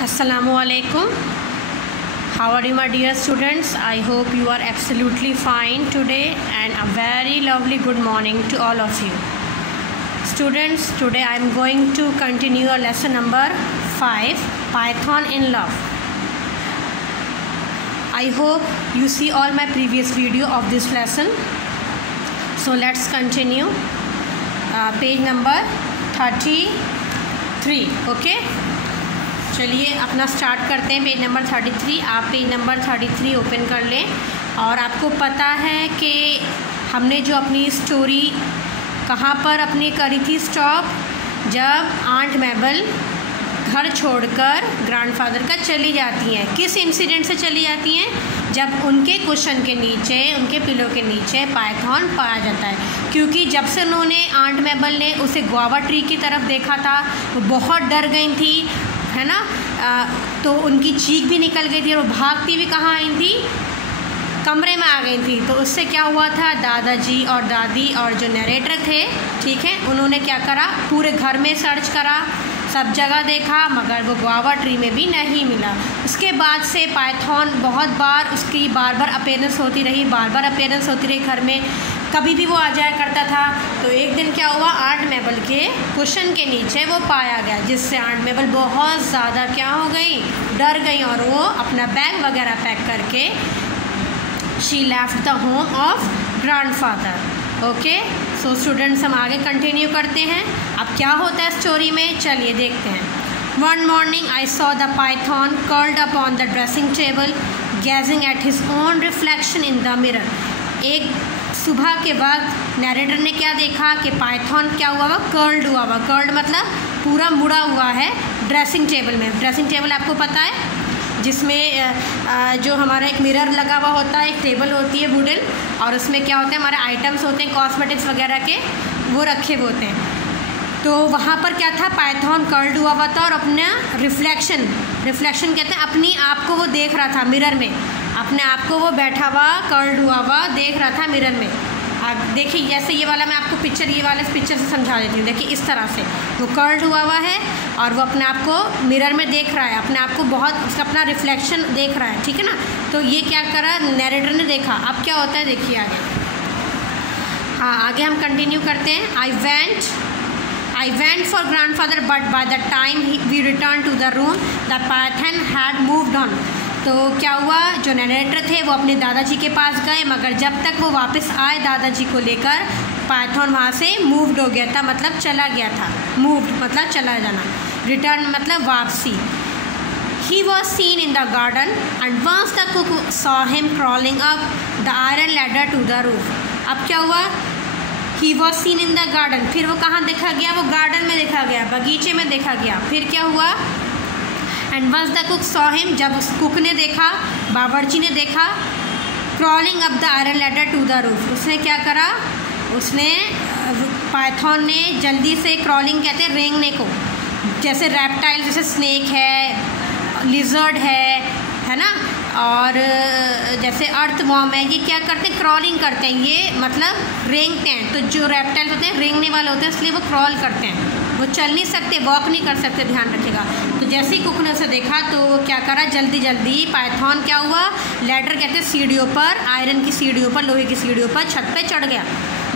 Assalamualaikum. How are you, my dear students? I hope you are absolutely fine today, and a very lovely good morning to all of you. Students, today I am going to continue our lesson number 5, Python in Love. I hope you see all my previous video of this lesson. So let's continue. Page number 33. Okay. चलिए अपना start करते हैं। Page number 33। आप page number 33 open कर लें। और आपको पता है कि हमने जो अपनी स्टोरी कहाँ पर अपनी करी थी स्टॉप, जब आंट मैबल घर छोड़कर ग्रैंडफादर का चली जाती हैं। किस इंसिडेंट से चली जाती हैं? जब उनके कुशन के नीचे, उनके पिलो के नीचे पाइथन पाया जाता है। क्योंकि जब से उन्होंने आंट मैबल ने उसे गुआवा ट्री की तरफ देखा था, वो बहुत डर गई थी, है ना। तो उनकी चीख भी निकल गई थी और वो भागती भी कहाँ आई थी? कमरे में आ गई थी। तो उससे क्या हुआ था, दादाजी और दादी और जो नरेटर थे, ठीक है, उन्होंने क्या करा, पूरे घर में सर्च करा, सब जगह देखा, मगर वो गुआवा ट्री में भी नहीं मिला। उसके बाद से पाइथन बहुत बार उसकी बार बार अपीयरेंस होती रही, घर में, कभी भी वो आ जाया करता था। तो एक दिन क्या हुआ, आंट मैबल के कुशन के नीचे वो पाया गया, जिससे आंट मैबल बहुत ज़्यादा क्या हो गई, डर गई, और वो अपना बैग वगैरह पैक करके she left the home of grandfather. Okay, so students हम आगे कंटिन्यू करते हैं। अब क्या होता है स्टोरी में, चलिए देखते हैं। One morning I saw the Python curled up on the dressing table gazing at his own reflection in the mirror. एक सुबह के वक्त नरेटर ने क्या देखा कि पाइथन क्या हुआ हुआ, कर्ल्ड हुआ हुआ। कर्ल्ड मतलब पूरा मुड़ा हुआ है ड्रेसिंग टेबल में। ड्रेसिंग टेबल आपको पता है, जिसमें जो हमारा एक मिरर लगा हुआ होता है, एक टेबल होती है वुडन, और उसमें क्या होते हैं, हमारे आइटम्स होते हैं कॉस्मेटिक्स वगैरह के, वो रखे हुए होते हैं। तो वहाँ पर क्या था, पाइथन कर्ल्ड हुआ हुआ था और अपना रिफ्लेक्शन कहते हैं, अपनी आप को वो देख रहा था मिरर में, अपने आप को वो बैठा हुआ कर्ल्ड हुआ हुआ देख रहा था मिरर में। आप देखिए, जैसे ये वाला मैं आपको पिक्चर, ये वाले पिक्चर से समझा देती हूँ। देखिए इस तरह से वो कर्ल्ड हुआ हुआ है और वो अपने आप को मिरर में देख रहा है, अपने आप को बहुत, उसका अपना रिफ्लेक्शन देख रहा है, ठीक है ना। तो ये क्या करा, नरेटर ने देखा। अब क्या होता है देखिए आगे। हाँ, आगे हम कंटिन्यू करते हैं। I went for grandfather, but by the time we returned to the room, the python had moved on. तो क्या हुआ, जो नरेटर थे वो अपने दादाजी के पास गए, मगर जब तक वो वापस आए दादाजी को लेकर, पाइथन वहाँ से मूव्ड हो गया था, मतलब चला गया था। मूव्ड मतलब चला जाना, रिटर्न मतलब वापसी। He was seen in the garden and once the cook saw him crawling up the iron ladder to the roof. अब क्या हुआ, He was seen in the garden, फिर वो कहाँ देखा गया, वो गार्डन में देखा गया, बगीचे में देखा गया। फिर क्या हुआ, and once the cook saw him, जब उस कुक ने देखा, बावर्ची ने देखा, crawling up the iron ladder to the roof, उसने क्या करा, उसने पाइथन ने जल्दी से, क्रॉलिंग कहते हैं रेंगने को, जैसे रेप्टाइल, जैसे स्नेक है, लिजर्ड है ना, और जैसे अर्थ वॉर्म है, ये क्या करते हैं, क्रॉलिंग करते हैं, ये मतलब रेंगते हैं। तो जो रेप्टाइल होते हैं रेंगने वाले होते हैं, इसलिए वो क्रॉल करते हैं, वो चल नहीं सकते, वॉक नहीं कर सकते, ध्यान रखिएगा। तो जैसे ही कुक ने उसे देखा तो वो क्या करा, जल्दी जल्दी पाइथन क्या हुआ, लैडर कहते हैं सीढ़ियों पर, आयरन की सीढ़ियों पर, लोहे की सीढ़ियों पर छत पे चढ़ गया।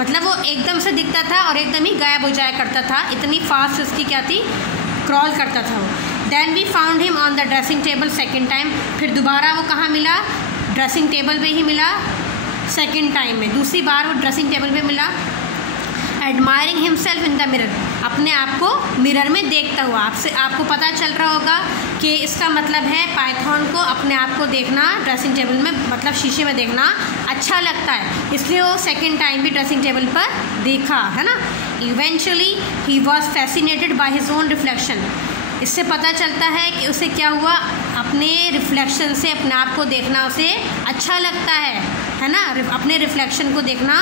मतलब वो एकदम से दिखता था और एकदम ही गायब हो जाया करता था, इतनी फास्ट उसकी क्या थी, क्रॉल करता था वो। Then we found him on the dressing table second time, फिर दोबारा वो कहाँ मिला, ड्रेसिंग टेबल पे ही मिला, सेकेंड टाइम में, दूसरी बार वो ड्रेसिंग टेबल पे मिला। Admiring himself in the mirror, अपने आप को मिरर में देखता हुआ। आपको पता चल रहा होगा कि इसका मतलब है पाइथन को अपने आप को देखना ड्रेसिंग टेबल में, मतलब शीशे में देखना अच्छा लगता है, इसलिए वो सेकेंड टाइम भी ड्रेसिंग टेबल पर देखा, है ना। Eventually he was fascinated by his own reflection, इससे पता चलता है कि उसे क्या हुआ, अपने रिफ्लेक्शन से अपने आप को देखना उसे अच्छा लगता है ना। अपने रिफ्लेक्शन को देखना,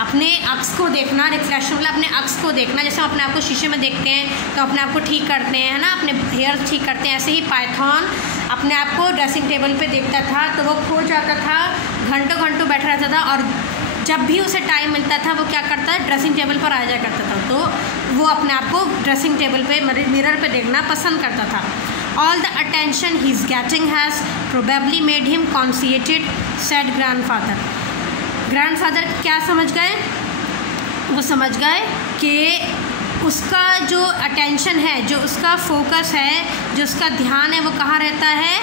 अपने अक्स को देखना, रिफ्लेक्शन मतलब अपने अक्स को देखना, जैसे हम अपने आप को शीशे में देखते हैं तो अपने आप को ठीक करते हैं, है ना, अपने हेयर ठीक करते हैं, ऐसे ही पाइथन अपने आप को ड्रेसिंग टेबल पे देखता था तो वो खो जाता था, घंटों घंटों बैठा रहता था, और जब भी उसे टाइम मिलता था वो क्या करता है, ड्रेसिंग टेबल पर आ जाया करता था। तो वो अपने आप को ड्रेसिंग टेबल पे, मिरर पे देखना पसंद करता था। All the attention he is getting has probably made him conceited, said grandfather. Grandfather क्या समझ गए? वो समझ गए कि उसका जो अटेंशन है, जो उसका फोकस है, जो उसका ध्यान है, वो कहाँ रहता है?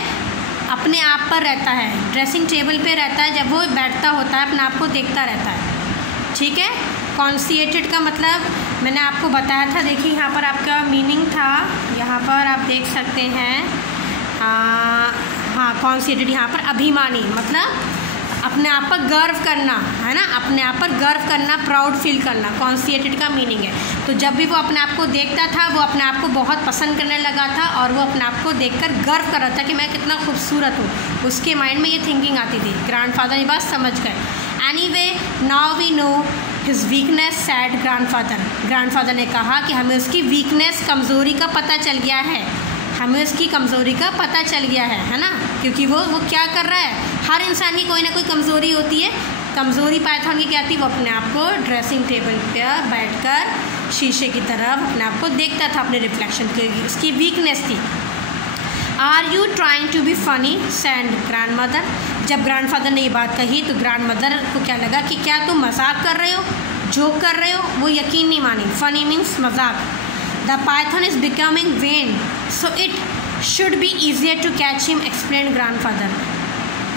अपने आप पर रहता है, ड्रेसिंग टेबल पे रहता है। जब वो बैठता होता है अपने आप को देखता रहता है। ठीक है। कॉन्सिएटेड का मतलब मैंने आपको बताया था, देखिए यहाँ पर आपका मीनिंग था, यहाँ पर आप देख सकते हैं। हाँ, कॉन्सिएटेड यहाँ पर अभिमानी, मतलब अपने आप पर गर्व करना, है ना, अपने आप पर गर्व करना, प्राउड फील करना, कॉन्सिएटेड का मीनिंग है। तो जब भी वो अपने आप को देखता था, वो अपने आप को बहुत पसंद करने लगा था और वो अपने आप को देखकर गर्व कर रहा था कि मैं कितना खूबसूरत हूँ। उसके माइंड में ये थिंकिंग आती थी। ग्रैंडफादर ये बात समझ गए। Anyway now we know his weakness, said grandfather. Grandfather ने कहा कि हमें उसकी वीकनेस, कमज़ोरी का पता चल गया है, हमें उसकी कमज़ोरी का पता चल गया है ना, क्योंकि वो क्या कर रहा है? हर इंसान की कोई ना कोई कमज़ोरी होती है। कमज़ोरी पाइथन की क्या थी? वो अपने आप को ड्रेसिंग टेबल पर बैठकर शीशे की तरफ अपने आप को देखता था, अपने रिफ्लेक्शन की, उसकी वीकनेस थी। Are you trying to be funny, said grandmother. जब ग्रैंडफादर ने ये बात कही तो ग्रैंडमदर को क्या लगा कि क्या तुम मजाक कर रहे हो, जोक कर रहे हो? वो यकीन नहीं मानी। फ़नी मीन्स मजाक। The python is becoming vain so it should be easier to catch him, explain grandfather.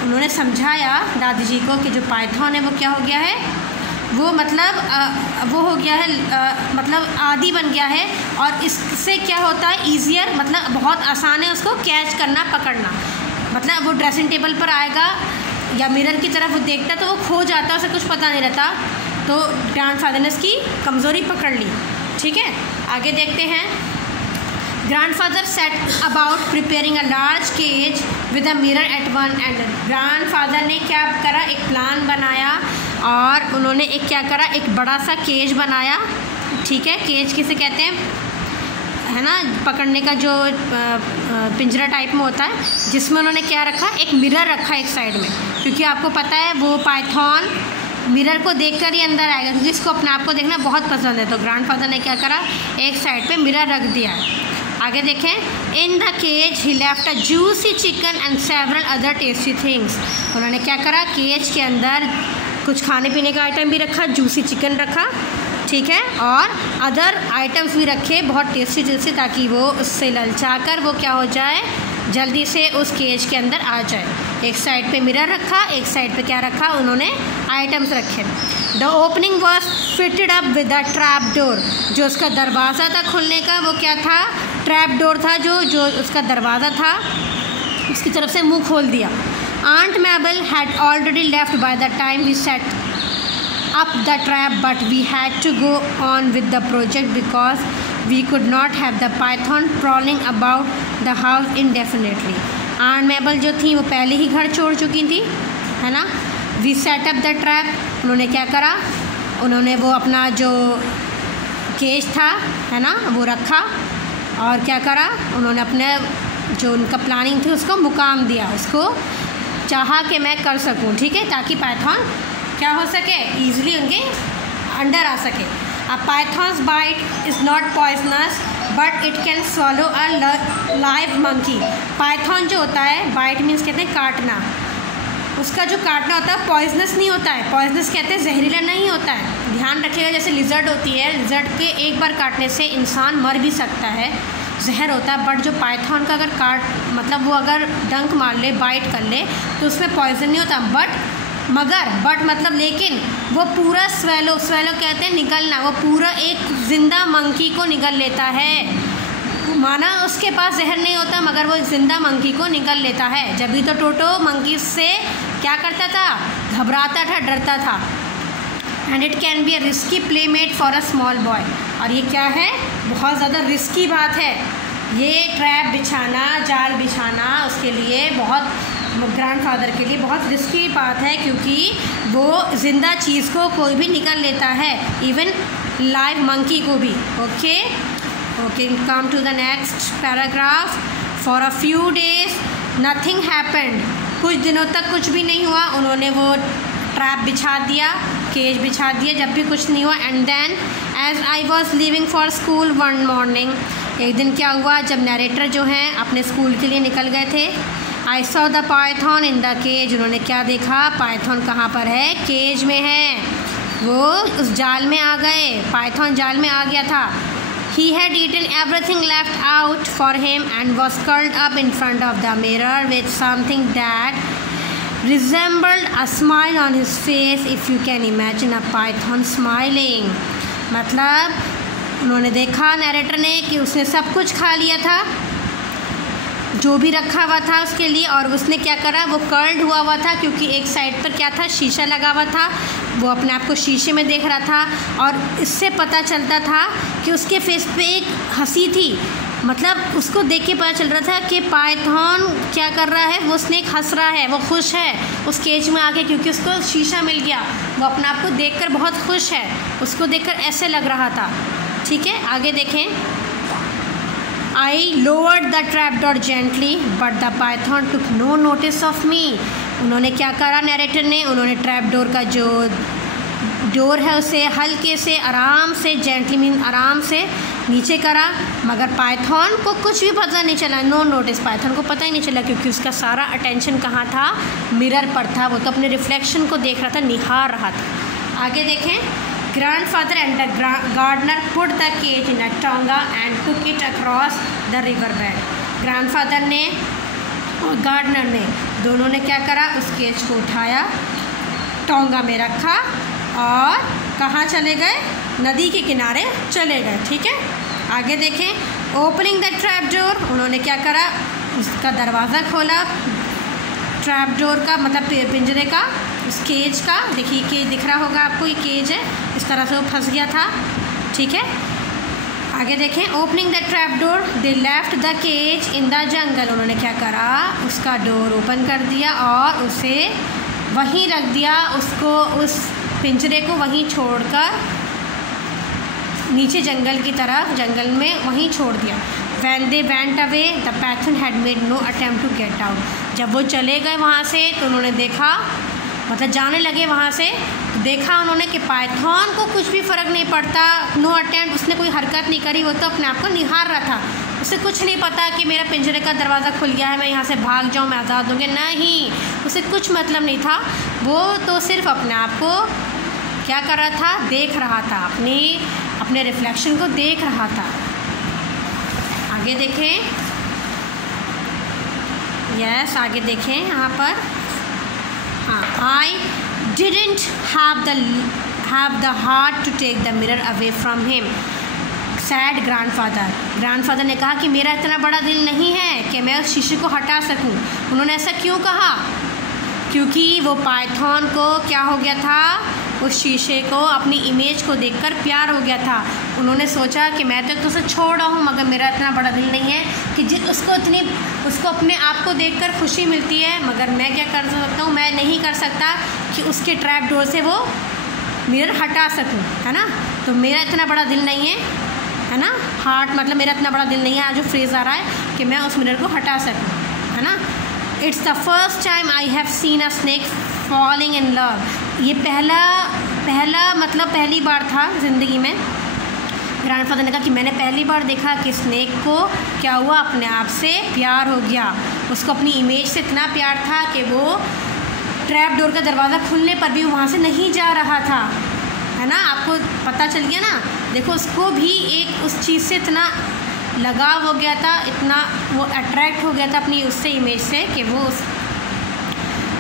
उन्होंने समझाया दादी जी को कि जो पाइथन है वो क्या हो गया है, वो मतलब वो हो गया है, मतलब आदी बन गया है, और इससे क्या होता है? ईजियर मतलब बहुत आसान है उसको कैच करना, पकड़ना। मतलब वो ड्रेसिंग टेबल पर आएगा या मिरर की तरफ वो देखता तो वो खो जाता, उसे कुछ पता नहीं रहता। तो ग्रैंडफादर ने इसकी कमज़ोरी पकड़ ली। ठीक है, आगे देखते हैं। Grandfather set about preparing a large cage with a mirror at one end. Grandfather ने क्या करा? एक प्लान बनाया और उन्होंने एक क्या करा? एक बड़ा सा केज बनाया। ठीक है, केज किसे कहते हैं, है ना, पकड़ने का जो पिंजरा टाइप में होता है, जिसमें उन्होंने क्या रखा? एक मिरर रखा एक साइड में, क्योंकि आपको पता है वो पाइथन मिरर को देखकर ही अंदर आएगा, क्योंकि इसको अपने आप को देखना बहुत पसंद है। तो ग्रैंडफादर ने क्या करा? एक साइड पे मिरर रख दिया। आगे देखें। In the cage he left a juicy chicken and several other tasty things. उन्होंने क्या करा? केज के अंदर कुछ खाने पीने का आइटम भी रखा, जूसी चिकन रखा, ठीक है, और अदर आइटम्स भी रखे बहुत टेस्टी, ताकि वो उससे ललचा कर वो क्या हो जाए? जल्दी से उस केज के अंदर आ जाए। एक साइड पे मिरर रखा, एक साइड पे क्या रखा? उन्होंने आइटम्स रखे। The opening was fitted up with a trap door. जो उसका दरवाज़ा था खुलने का, वो क्या था? ट्रैप डोर था। जो उसका दरवाज़ा था उसकी तरफ से मुंह खोल दिया। Aunt Mabel had already left by the time we set up the trap, but we had to go on with the project because we could not have the python prowling about the house indefinitely. Aunt Mabel जो थी वो पहले ही घर छोड़ चुकी थी, है ना। We set up the trap. उन्होंने क्या करा? उन्होंने वो अपना जो केज था, है ना, वो रखा और क्या करा? उन्होंने अपने जो उनका प्लानिंग थी उसको मुकाम दिया, उसको चाहा कि मैं कर सकूं, ठीक है, ताकि पाइथन क्या हो सके? ईजिली उनके अंडर आ सके। A python's bite is not poisonous but it can swallow a live monkey. Python जो होता है, बाइट मीन्स कहते हैं काटना, उसका जो काटना होता है पॉइजनस नहीं होता है। पॉइजनस कहते हैं जहरीला नहीं होता है। ध्यान रखिएगा, जैसे लिजर्ड होती है, लिजर्ड के एक बार काटने से इंसान मर भी सकता है, जहर होता है। बट जो पाइथन का अगर मतलब वो अगर डंक मार ले, बाइट कर ले, तो उसमें पॉइजन नहीं होता। बट मतलब लेकिन वो पूरा स्वेलो कहते हैं निगलना, वो पूरा एक जिंदा मंकी को निगल लेता है। माना उसके पास जहर नहीं होता, मगर वो जिंदा मंकी को निगल लेता है। जब भी तो टोटो मंकी से क्या करता था? घबराता था, डरता था। And it can be a risky playmate for a small boy. और ये क्या है? बहुत ज़्यादा रिस्की बात है ये, ट्रैप बिछाना, जाल बिछाना, उसके लिए बहुत, ग्रैंडफादर के लिए बहुत रिस्की बात है, क्योंकि वो ज़िंदा चीज़ को कोई भी निकल लेता है, इवन लाइव मंकी को भी। Okay, come to the next paragraph. For a few days nothing happened. कुछ दिनों तक कुछ भी नहीं हुआ। उन्होंने वो ट्रैप बिछा दिया, केज बिछा दिया, जब भी कुछ नहीं हुआ। And then as I was leaving for school one morning, एक दिन क्या हुआ, जब नरेटर जो हैं अपने स्कूल के लिए निकल गए थे, I saw the python in the cage, उन्होंने क्या देखा, पाइथन कहाँ पर है, केज में है। वो उस जाल में आ गए, पाइथन जाल में आ गया था। He had eaten everything left out for him and was curled up in front of the mirror with something that resembled a smile on his face, if you can imagine a python smiling। मतलब उन्होंने देखा narrator ने कि उसने सब कुछ खा लिया था जो भी रखा हुआ था उसके लिए, और उसने क्या करा, वो कर्ल्ड हुआ था क्योंकि एक साइड पर क्या था, शीशा लगा हुआ था। वो अपने आप को शीशे में देख रहा था और इससे पता चलता था कि उसके फेस पे एक हंसी थी। मतलब उसको देख के पता चल रहा था कि पाइथन क्या कर रहा है, वो स्नेक हंस रहा है, वो खुश है उस केज में आके, क्योंकि उसको शीशा मिल गया। वो अपने आप को देखकर बहुत खुश है, उसको देखकर ऐसे लग रहा था। ठीक है, आगे देखें। I lowered the trapdoor gently, but the python took no notice of me। उन्होंने क्या करा नरेटर ने, उन्होंने ट्रैप डोर का जो डोर है उसे हल्के से आराम से, जेंटली मीन आराम से नीचे करा, मगर पाइथन को कुछ भी पता नहीं चला। नो नोटिस, पाइथन को पता ही नहीं चला क्योंकि उसका सारा अटेंशन कहाँ था, मिरर पर था। वो तो अपने रिफ्लेक्शन को देख रहा था, निहार रहा था। आगे देखें। Grandfather and the gardener put the cage in a tonga and took it across the river bed। Grandfather ने और गार्डनर ने दोनों ने क्या करा, उस केज को उठाया, टोंगा में रखा और कहाँ चले गए, नदी के किनारे चले गए। ठीक है, आगे देखें। ओपनिंग द ट्रैप डोर, उन्होंने क्या करा, उसका दरवाज़ा खोला, ट्रैप डोर का मतलब पिंजरे का, उस केज का। देखिए केज दिख रहा होगा आपको, ये केज है, इस तरह से वो फंस गया था। ठीक है, आगे देखें। Opening the trap door they left the cage in the jungle, उन्होंने क्या करा, उसका डोर ओपन कर दिया और उसे वहीं रख दिया, उसको उस पिंजरे को वहीं छोड़कर नीचे जंगल की तरफ, जंगल में वहीं छोड़ दिया। When they went away, the python had made no attempt to get out। जब वो चले गए वहाँ से तो उन्होंने देखा, मतलब जाने लगे वहाँ से, देखा उन्होंने कि पाइथन को कुछ भी फ़र्क नहीं पड़ता। नो अटेम्प्ट, उसने कोई हरकत नहीं करी, वो तो अपने आप को निहार रहा था। उसे कुछ नहीं पता कि मेरा पिंजरे का दरवाज़ा खुल गया है, मैं यहाँ से भाग जाऊँ, मैं आज़ाद होंगे, नहीं, उसे कुछ मतलब नहीं था। वो तो सिर्फ अपने आप को क्या कर रहा था, देख रहा था, अपने रिफ्लेक्शन को देख रहा था। आगे देखें। यस, आगे देखें यहाँ पर। हाँ, I didn't have the heart to take the mirror away from him, said grandfather। Grandfather ने कहा कि मेरा इतना बड़ा दिल नहीं है कि मैं उस शीशे को हटा सकूं। उन्होंने ऐसा क्यों कहा, क्योंकि वो पाइथन को क्या हो गया था, उस शीशे को, अपनी इमेज को देखकर प्यार हो गया था। उन्होंने सोचा कि मैं तो उसे छोड़ रहा हूँ, मगर मेरा इतना बड़ा दिल नहीं है कि उसको अपने आप को देखकर खुशी मिलती है, मगर मैं क्या कर सकता हूँ, मैं नहीं कर सकता कि उसके ट्रैप डोर से वो मिरर हटा सकूँ, है ना। तो मेरा इतना बड़ा दिल नहीं है ना, हार्ट मतलब मेरा इतना बड़ा दिल नहीं है, आज जो फ्रेज़ आ रहा है कि मैं उस मिरर को हटा सकूँ, है ना। It's the first time I have seen a snake falling in love. ये पहला मतलब पहली बार था ज़िंदगी में। ग्रैंडफादर ने कहा कि मैंने पहली बार देखा कि स्नेक को क्या हुआ, अपने आप से प्यार हो गया। उसको अपनी इमेज से इतना प्यार था कि वो ट्रैप डोर का दरवाज़ा खुलने पर भी वहाँ से नहीं जा रहा था, है ना। आपको पता चल गया ना। देखो, उसको भी एक उस चीज़ से इतना लगाव हो गया था, इतना वो अट्रैक्ट हो गया था अपनी उससे इमेज से कि वो उस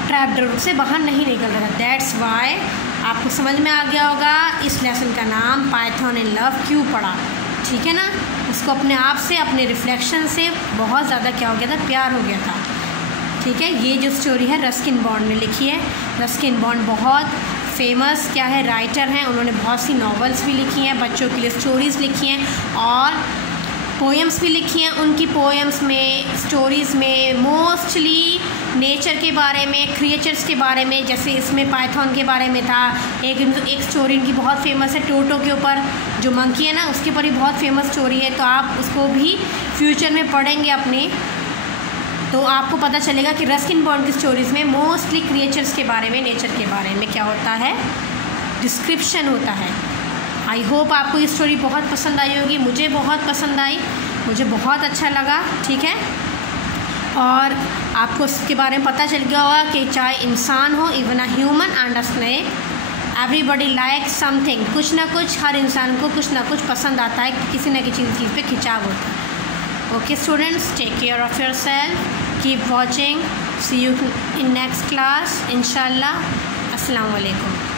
ट्रैप डोर से बाहर नहीं निकल रहा था। दैट्स वाई आपको समझ में आ गया होगा इस लेसन का नाम पाइथन इन लव क्यों पड़ा। ठीक है ना, उसको अपने आप से, अपने रिफ्लेक्शन से बहुत ज़्यादा क्या हो गया था, प्यार हो गया था। ठीक है, ये जो स्टोरी है रस्किन बॉन्ड ने लिखी है। रस्किन बॉन्ड बहुत फेमस क्या है, राइटर हैं। उन्होंने बहुत सी नॉवेल्स भी लिखी हैं, बच्चों के लिए स्टोरीज़ लिखी हैं और पोएम्स भी लिखी हैं। उनकी पोएम्स में, स्टोरीज़ में मोस्टली नेचर के बारे में, क्रिएचर्स के बारे में, जैसे इसमें पाइथन के बारे में था। एक स्टोरी इनकी बहुत फेमस है टोटो के ऊपर, जो मंकी है ना, उसके ऊपर ही बहुत फेमस स्टोरी है। तो आप उसको भी फ्यूचर में पढ़ेंगे अपने, तो आपको पता चलेगा कि रस्किन बॉन्ड की स्टोरीज़ में मोस्टली क्रिएचर्स के बारे में, नेचर के बारे में क्या होता है, डिस्क्रिप्शन होता है। आई होप आपको ये स्टोरी बहुत पसंद आई होगी, मुझे बहुत पसंद आई। मुझे बहुत अच्छा लगा, ठीक है। और आपको इसके बारे में पता चल गया होगा कि चाहे इंसान हो, even a human and a snake, everybody like something, कुछ ना कुछ, हर इंसान को कुछ ना कुछ पसंद आता है, किसी न किसी चीज़ पे खिंचाव होता है। Okay students, take care of yourself, keep watching, see you in next class इंशाल्लाह। अस्सलाम वालेकुम।